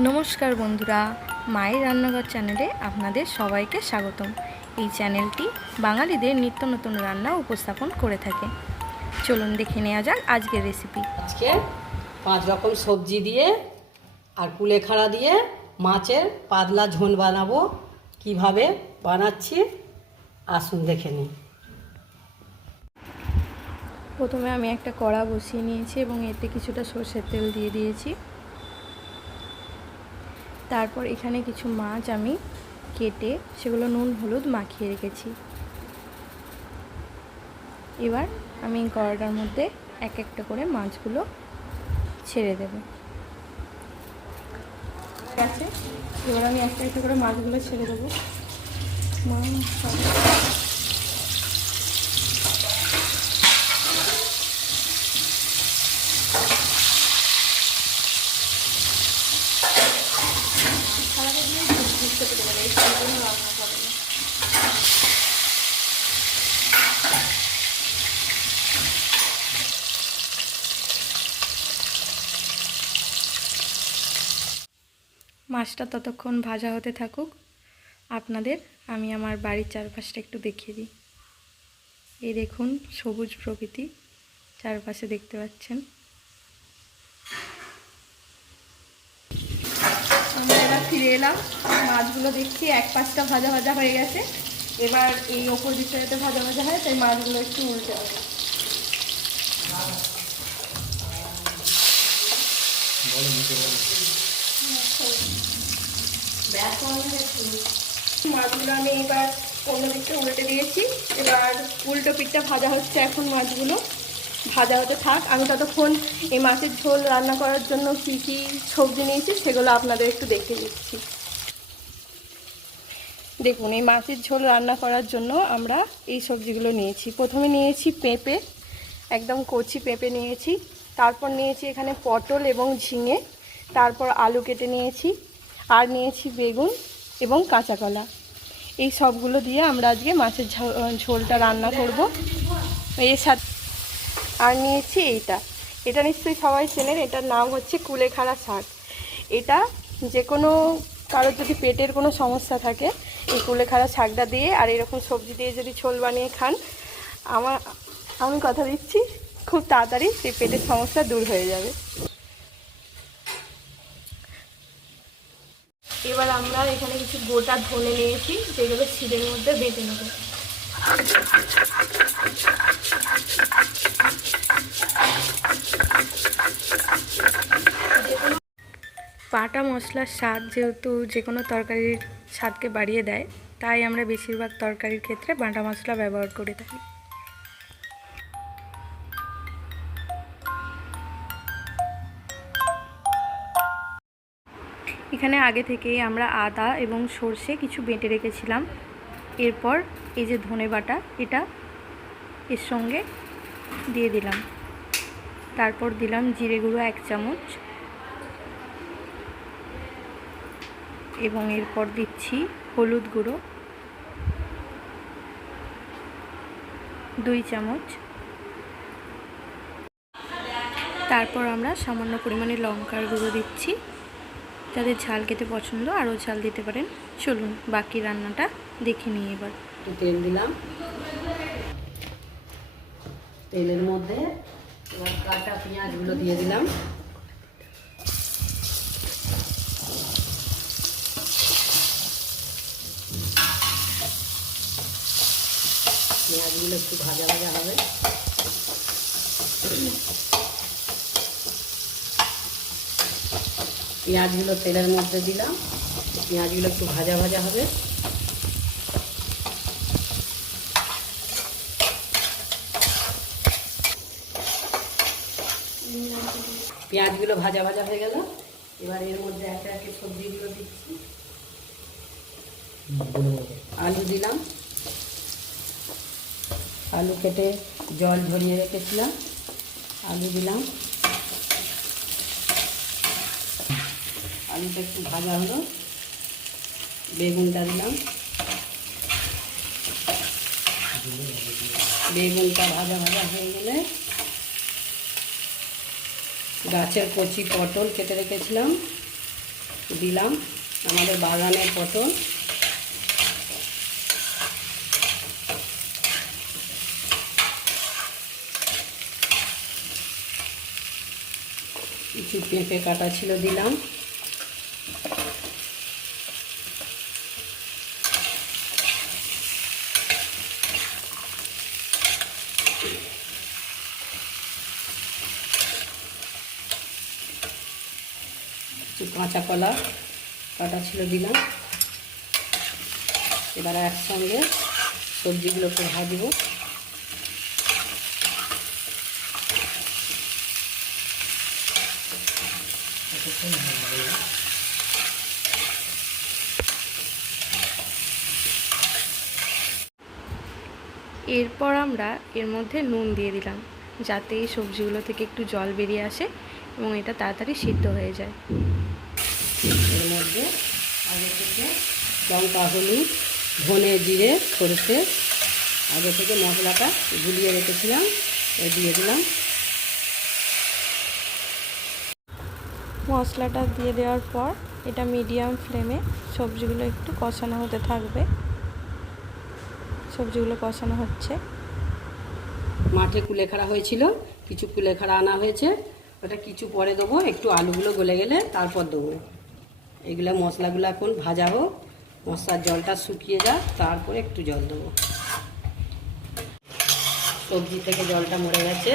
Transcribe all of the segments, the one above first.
নমস্কার বন্ধুরা, মায়ের রান্নাঘর চ্যানেলে আপনাদের সবাইকে স্বাগতম। এই চ্যানেলটি বাঙালিদের নিত্য নতুন রান্না উপস্থাপন করে থাকে। চলুন দেখে নেওয়া যাক আজকের রেসিপি। আজকে 5 রকম সবজি দিয়ে আর কুলেখাড়া দিয়ে মাছের পাতলা ঝোল বানাবো। কিভাবে বানাচ্ছি আসুন দেখে নিই। প্রথমে আমি একটা কড়া বসিয়ে নিয়েছি এবং এতে কিছুটা সরষের তেল দিয়ে দিয়েছি। তারপর এখানে কিছু মাছ আমি কেটে সেগুলো নুন হলুদ মাখিয়ে রেখেছি। এবার আমি কড়াটার মধ্যে এক একটা করে মাছগুলো ছেড়ে দেব। ঠিক আছে, এবার আমি একটা একটা করে মাছগুলো ছেড়ে দেবো। মাছটা ততক্ষণ ভাজা হতে থাকুক, আপনাদের আমি আমার বাড়ির চারপাশটা একটু দেখিয়ে দিই। এই দেখুন, সবুজ প্রকৃতি চারপাশে দেখতে পাচ্ছেন। আমরা এবার ফিরে এলাম, মাছগুলো দেখছি এক পাশটা ভাজা ভাজা হয়ে গেছে। এবার এই ওপর দিকটা যাতে ভাজা ভাজা হয় তাই মাছগুলো একটু উল্টে হবে। মাছগুলো আমি এবার অন্য দিকটা উল্টে দিয়েছি। এবার উল্টো পিঠটা ভাজা হচ্ছে। এখন মাছগুলো ভাজা হতে থাক, আমি ততক্ষণ এই মাছের ঝোল রান্না করার জন্য কী কী সবজি নিয়েছি সেগুলো আপনাদের একটু দেখিয়ে দিচ্ছি। দেখুন, এই মাছের ঝোল রান্না করার জন্য আমরা এই সবজিগুলো নিয়েছি। প্রথমে নিয়েছি পেঁপে, একদম কচি পেঁপে নিয়েছি। তারপর নিয়েছি এখানে পটল এবং ঝিঙে। তারপর আলু কেটে নিয়েছি, আর নিয়েছি বেগুন এবং কাঁচা কলা। এই সবগুলো দিয়ে আমরা আজকে মাছের ঝোলটা রান্না করব। এর সাথে আর নিয়েছি এটা নিশ্চয়ই সবাই চেনেন, এটার নাম হচ্ছে কুলেখাড়া শাক। এটা যে কোনো কারোর যদি পেটের কোনো সমস্যা থাকে, এই কুলেখাড়া শাকটা দিয়ে আর এরকম সবজি দিয়ে যদি ঝোল বানিয়ে খান, আমি কথা দিচ্ছি খুব তাড়াতাড়ি সেই পেটের সমস্যা দূর হয়ে যাবে। এবার আমরা এখানে কিছু গোটা ধনে নিয়েছি, যেগুলো শিলের মধ্যে বেটে নেব। বাটা মশলার স্বাদ যেহেতু যে কোনো তরকারির স্বাদকে বাড়িয়ে দেয়, তাই আমরা বেশিরভাগ তরকারির ক্ষেত্রে বাটা মশলা ব্যবহার করে থাকি। এখানে আগে থেকেই আমরা আদা এবং সর্ষে কিছু বেটে রেখেছিলাম। এরপর এই যে ধনে বাটা, এটা এর সঙ্গে দিয়ে দিলাম। তারপর দিলাম জিরে গুঁড়ো 1 চামচ এবং এরপর দিচ্ছি হলুদ গুঁড়ো 2 চামচ। তারপর আমরা সামান্য পরিমাণে লঙ্কার গুঁড়ো দিচ্ছি। যাদের ঝাল খেতে পছন্দ আরও ঝাল দিতে পারেন। চলুন বাকি রান্নাটা দেখে নিই। এবার তেল দিলাম, তেলের মধ্যে এবার কাঁচা পেঁয়াজগুলো দিয়ে দিলাম। পেঁয়াজগুলো একটু ভাজা ভাজা হবে। পেঁয়াজগুলো তেলের মধ্যে দিলাম, পেঁয়াজগুলো একটু ভাজা ভাজা হবে। পেঁয়াজগুলো ভাজা ভাজা হয়ে গেল। এবার এর মধ্যে একটা একটা সবজিগুলো দিচ্ছি। আলু দিলাম, আলু কেটে জল ঝরিয়ে রেখেছিলাম, আলু দিলাম। আলুটা একটু ভাজা হলো, বেগুনটা দিলাম। বেগুনটা ভাজা ভাজা হয়ে গেলে গাছের কচি পটল কেটে রেখেছিলাম দিলাম আমাদের বাগানের পটল। কিছু পেঁপে কাটা ছিল দিলাম। কিছু কাঁচা কলা কাটা ছিল দিলাম। এবার একসঙ্গে সবজিগুলোকে ভাজবো। এরপর আমরা এর মধ্যে নুন দিয়ে দিলাম, যাতে এই সবজিগুলো থেকে একটু জল বেরিয়ে আসে এবং এটা তাড়াতাড়ি সিদ্ধ হয়ে যায়। এর মধ্যে আগে থেকে লঙ্কা, হলুদ, ধনে, জিরে, সরষে আগে থেকে মশলাটা গুলিয়ে রেখেছিলাম, দিয়ে দিলাম। মশলাটা দিয়ে দেওয়ার পর এটা মিডিয়াম ফ্লেমে সবজিগুলো একটু কষানো হতে থাকবে। সবজিগুলো কষানো হচ্ছে। মাঠে কুলেখাড়া হয়েছিল, কিছু কুলেখাড়া আনা হয়েছে, ওটা কিছু পরে দেবো, একটু আলুগুলো গলে গেলে তারপর দেবো। এগুলো মশলাগুলো এখন ভাজা হোক, মশলার জলটা শুকিয়ে যাক, তারপরে একটু জল দেবো। সবজি থেকে জলটা মরে গেছে,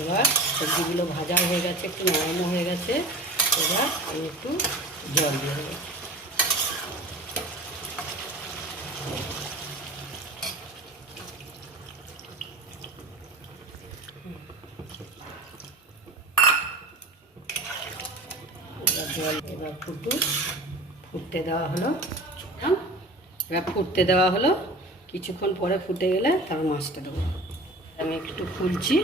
এবার সবজিগুলো ভাজা হয়ে গেছে, একটু নরমও হয়ে গেছে। এবার আমি একটু জল দিয়ে দেবো। এবার ফুটতে দেওয়া হলো। এবার ফুটতে দেওয়া হলো, কিছুক্ষণ পরে ফুটে গেলে তার মাছটা দেবো। আমি একটু খুলছি,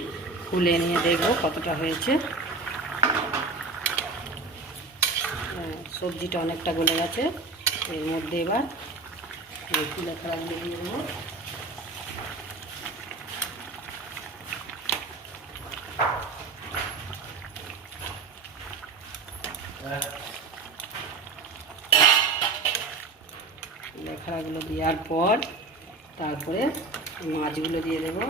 খুলে নিয়ে দেখবো কতটা হয়েছে। সবজিটা অনেকটা গলে গেছে। এর মধ্যে এবার কুলেখাড়াগুলো দিয়ে দেবো। কুলেখাড়াগুলো দেওয়ার পর তারপরে মাছগুলো দিয়ে দেবো।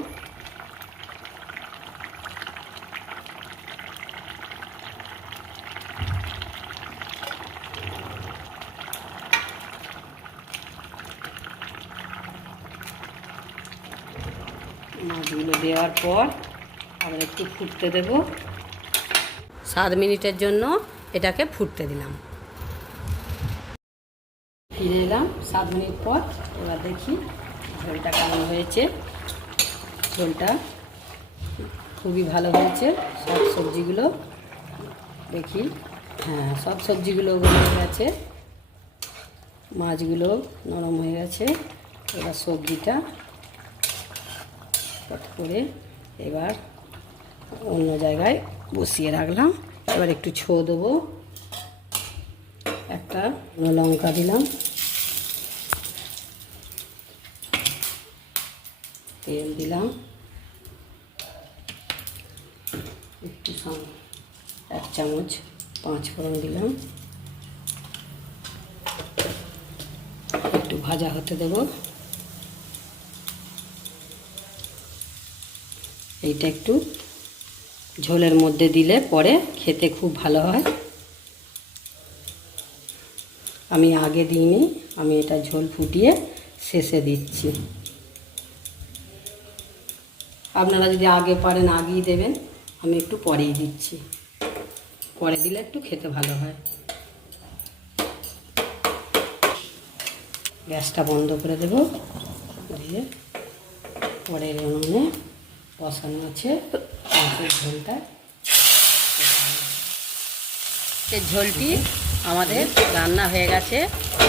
মাছগুলো দেওয়ার পর আবার একটু ফুটতে দেব। 7 মিনিটের জন্য এটাকে ফুটতে দিলাম। ফিরে এলাম 7 মিনিট পর। এবার দেখি ঝোলটা কেমন হয়েছে। ঝোলটা খুবই ভালো হয়েছে। সব সবজিগুলো দেখি, হ্যাঁ, সব সবজিগুলো গলে গেছে, মাছগুলো নরম হয়ে গেছে। এবার সবজিটা করে এবার অন্য জায়গায় বসিয়ে রাখলাম। এবার একটু ছো দেবো, একটা লঙ্কা দিলাম, তেল দিলাম, একটু 1 চামচ 5 ফোড়ন দিলাম, একটু ভাজা হতে দেবো। এইটা একটু ঝোলের মধ্যে দিলে পরে খেতে খুব ভালো হয়। আমি আগে দিইনি, আমি এটা ঝোল ফুটিয়ে শেষে দিচ্ছি। আপনারা যদি আগে পারেন আগেই দেবেন, আমি একটু পরেই দিচ্ছি। পরে দিলে একটু খেতে ভালো হয়। গ্যাসটা বন্ধ করে দেব, দিয়ে পরের উনুনে বসানো আছে মাছের ঝোলটা। ঝোলটি আমাদের রান্না হয়ে গেছে।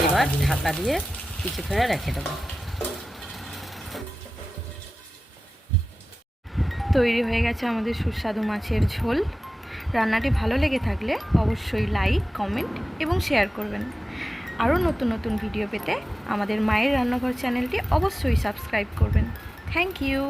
এবার ঢাকা দিয়ে কিছুক্ষণ রেখে দেবো। তৈরি হয়ে গেছে আমাদের সুস্বাদু মাছের ঝোল। রান্নাটি ভালো লেগে থাকলে অবশ্যই লাইক, কমেন্ট এবং শেয়ার করবেন। আরও নতুন নতুন ভিডিও পেতে আমাদের মায়ের রান্নাঘর চ্যানেলটি অবশ্যই সাবস্ক্রাইব করবেন। Thank you.